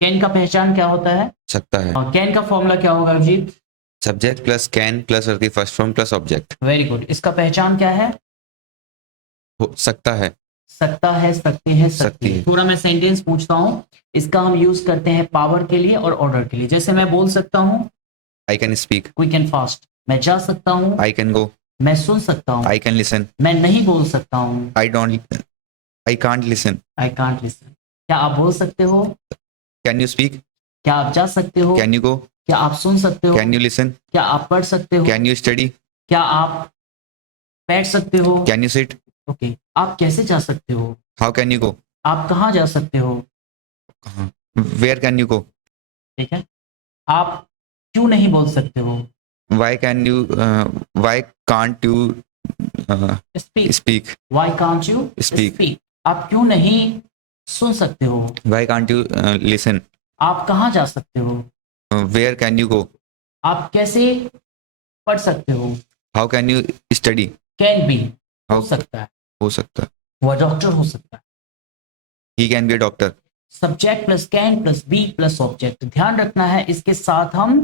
Can का पहचान क्या होता है? सकता है। और कैन का फॉर्मूला क्या होगा Abhijeet? Subject plus can plus उसकी first form plus object. Very good. इसका पहचान क्या है? हो सकता है। सकता है, सकती है, सकती सकती है। है। थोड़ा मैं सेंटेंस पूछता हूँ, इसका हम यूज करते हैं पावर के लिए और ऑर्डर के लिए। जैसे मैं बोल सकता हूँ I can speak. Quick and fast, मैं जा सकता हूँ, आई कैन गो। मैं सुन सकता हूँ, आई कैन लिसन। मैं नहीं बोल सकता हूँ, I don't I can't listen. I can't listen. क्या आप बोल सकते हो? Can you speak. क्या आप जा सकते हो? Can you go. क्या आप सुन सकते हो? Can you listen. क्या आप पढ़ सकते हो? Can you study. क्या आप बैठ सकते हो? Can you sit. ओके। आप कैसे जा सकते हो? How can you go. आप कहाँ जा सकते हो? वेयर कैन यू गो। ठीक है। आप क्यों नहीं बोल सकते हो? Why can you why can't you speak. Speak. Why can't you Speak. Speak? आप क्यों नहीं सुन सकते हो? Why can't you listen. आप कहाँ जा सकते हो? Where can you go. आप कैसे पढ़ सकते हो? How can you study. Can be, हो हाउ सकता है। हो सकता है। वह डॉक्टर हो सकता है। He can be a doctor. Subject plus can plus be plus object. ध्यान रखना है, इसके साथ हम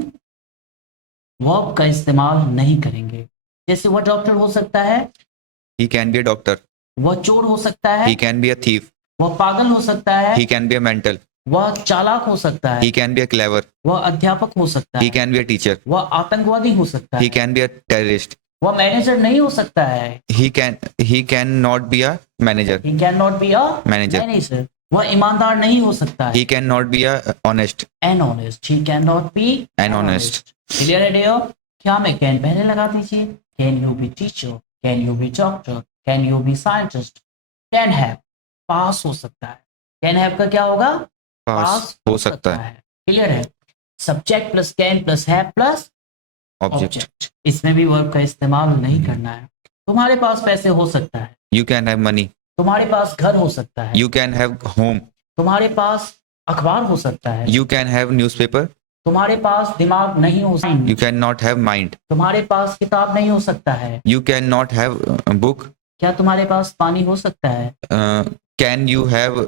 वर्ब का इस्तेमाल नहीं करेंगे। जैसे वह डॉक्टर हो सकता है, he can be a doctor. वह चोर हो सकता है, he can be a thief. वह पागल हो सकता है, he can be a mental. वह चालाक हो सकता है, he can be a clever. वह अध्यापक हो सकता ही है, कैन बी अ टीचर। वह आतंकवादी हो सकता ही है, कैन बी अ टेररिस्ट। वह मैनेजर नहीं हो सकता है। He can not be a manager. He cannot be a Manager. manager. वह ईमानदार नहीं हो सकता है। He can not be a honest. An honest. He cannot be An honest. Clear है dear? क्या मैं कैन पहले लगा दीजिए? Can you be teacher? Can you be doctor? Can you be scientist? Can have पास हो सकता है। Can have का क्या होगा? पास हो सकता है। क्लियर है? Subject plus can plus have plus object. Object. इसमें भी वर्ब का इस्तेमाल नहीं करना है। तुम्हारे पास पैसे हो सकता है, यू कैन हैव मनी। तुम्हारे पास घर हो सकता है, यू कैन हैव होम। तुम्हारे पास अखबार हो सकता है, यू कैन हैव न्यूज़पेपर। तुम्हारे पास दिमाग नहीं हो सकता, you can not have mind. तुम्हारे पास किताब नहीं हो सकता है। You can not have book. क्या तुम्हारे पास पानी हो सकता है? Can you have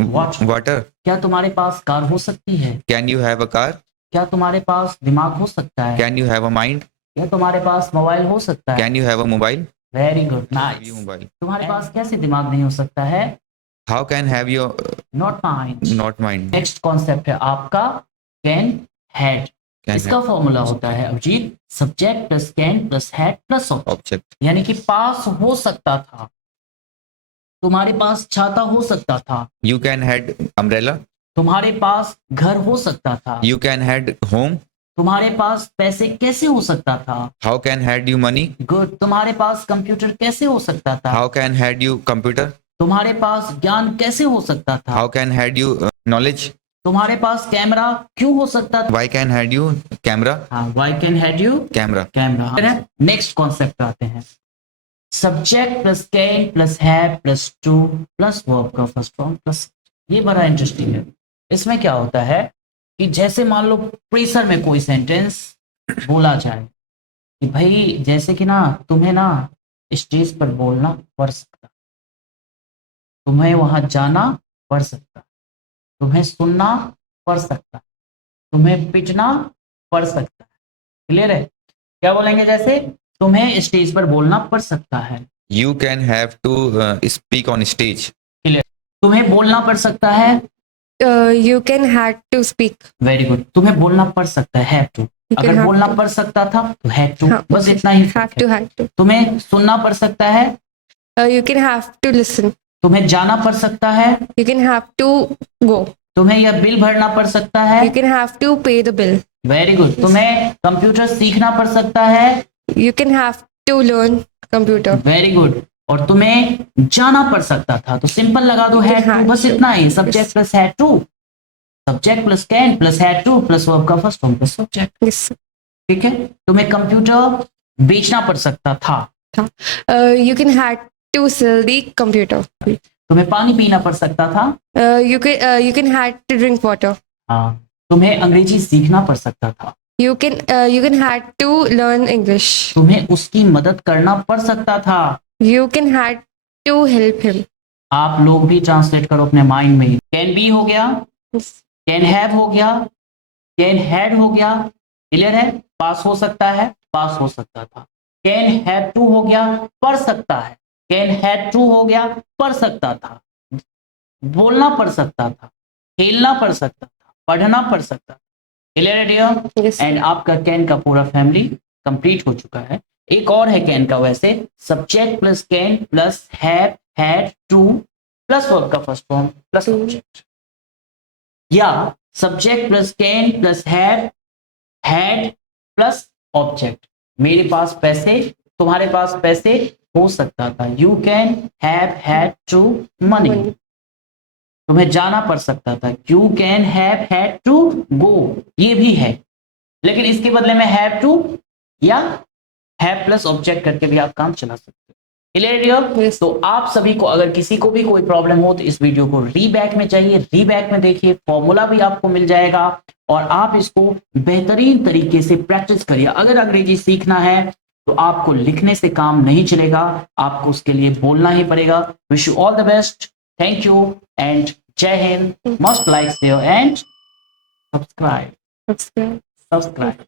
water. क्या तुम्हारे पास कार हो सकती है? Can you have a car. क्या तुम्हारे पास दिमाग हो सकता है? Can you have a mind. क्या तुम्हारे पास मोबाइल हो सकता है? Can you have a mobile. Very good, nice. Mobile. तुम्हारे पास कैसे दिमाग नहीं हो सकता है? How can have you not mind. Not mind. Next concept है आपका कैन हैड। इसका फॉर्मूला होता है Abhijit, subject plus can plus had plus object. यानी कि पास हो सकता था, तुम्हारे पास छाता हो सकता था, यू कैन हैड अम्ब्रेला। तुम्हारे पास घर हो सकता था, यू कैन हैड होम। तुम्हारे पास पैसे कैसे हो सकता था? How can had you money. Good. तुम्हारे पास कंप्यूटर कैसे हो सकता था? How can had you computer. तुम्हारे पास ज्ञान कैसे हो सकता था? How can had you knowledge. तुम्हारे पास कैमरा क्यों हो सकता था? Why can had you camera. हाँ, why can had you camera. Camera. Next concept पे आते हैं, subject plus can plus have plus to plus verb का फर्स्ट फॉर्म प्लस। ये बड़ा इंटरेस्टिंग है। इसमें क्या होता है कि जैसे मान लो प्रेशर में कोई सेंटेंस बोला जाए कि भाई जैसे कि ना तुम्हें ना स्टेज पर बोलना पड़ सकता, तुम्हें वहां जाना पड़ सकता, तुम्हें सुनना पड़ सकता, तुम्हें पिटना पड़ सकता है। क्लियर है? क्या बोलेंगे? जैसे तुम्हें स्टेज पर बोलना पड़ सकता है। You can have to speak on stage. Clear? तुम्हें बोलना पड़ सकता है। You can had to speak. Very good. तुम्हें बोलना पड़ सकता है, हैव टू। You can अगर have बोलना to. पड़ सकता था तो हैव टू, हाँ, बस okay. इतना ही Have फर्क to, है। had to. तुम्हें सुनना पड़ सकता है, You can have to listen. तुम्हें जाना पड़ सकता है, You can have to go. तुम्हें यह बिल भरना पड़ सकता है। You can have to pay the bill. Very good. तुम्हें कंप्यूटर सीखना पड़ सकता है। You can have to learn computer. Very good. और तुम्हें जाना पड़ सकता था, तो सिंपल लगा दो हैड टू, बस इतना ही। Subject plus had to, subject plus can plus had to plus verb का first form plus subject. Yes. ठीक है? तुम्हें कंप्यूटर बेचना पड़ सकता था, You can had to sell the computer. तुम्हें पानी पीना पड़ सकता था, You can had to drink water. हाँ, तुम्हें अंग्रेजी सीखना पड़ सकता था, You can had to learn English. तुम्हें उसकी मदद करना पड़ सकता था। You can had to help him. आप लोग भी ट्रांसलेट करो अपने माइंड में। कैन बी हो गया, Yes. कैन हैव हो गया, कैन हैड हो गया, क्लियर है, पास हो सकता है, पास हो सकता था। कैन हैव टू हो गया, पढ़ सकता है, कैन हैड टू हो गया, पढ़ सकता था, बोलना पढ़ सकता था, खेलना पढ़ सकता था, पढ़ना पढ़ सकता था। क्लियर है डियर? Yes. एंड आपका कैन का पूरा फैमिली कंप्लीट हो चुका है। एक और है कैन का, वैसे subject plus can plus have, had, to plus verb का फर्स्ट फॉर्म प्लस ऑब्जेक्ट, या subject plus can plus have, had plus object. मेरे पास पैसे, तुम्हारे पास पैसे हो सकता था, you can have had to money. Money. तुम्हें जाना पड़ सकता था, you can have had to go, ये भी है, लेकिन इसके बदले में हैव टू या हैव प्लस ऑब्जेक्ट करके भी आप काम चला सकते हो। Clear dear? Yes. तो आप सभी को, अगर किसी को भी कोई प्रॉब्लम हो तो इस वीडियो को रीबैक में चाहिए, रीबैक में देखिए, फॉर्मूला भी आपको मिल जाएगा और आप इसको बेहतरीन तरीके से प्रैक्टिस करिए। अगर अंग्रेजी सीखना है तो आपको लिखने से काम नहीं चलेगा, आपको उसके लिए बोलना ही पड़ेगा। Wish you all the best, thank you and Jai Hind. Must like share and subscribe. Subscribe. Subscribe.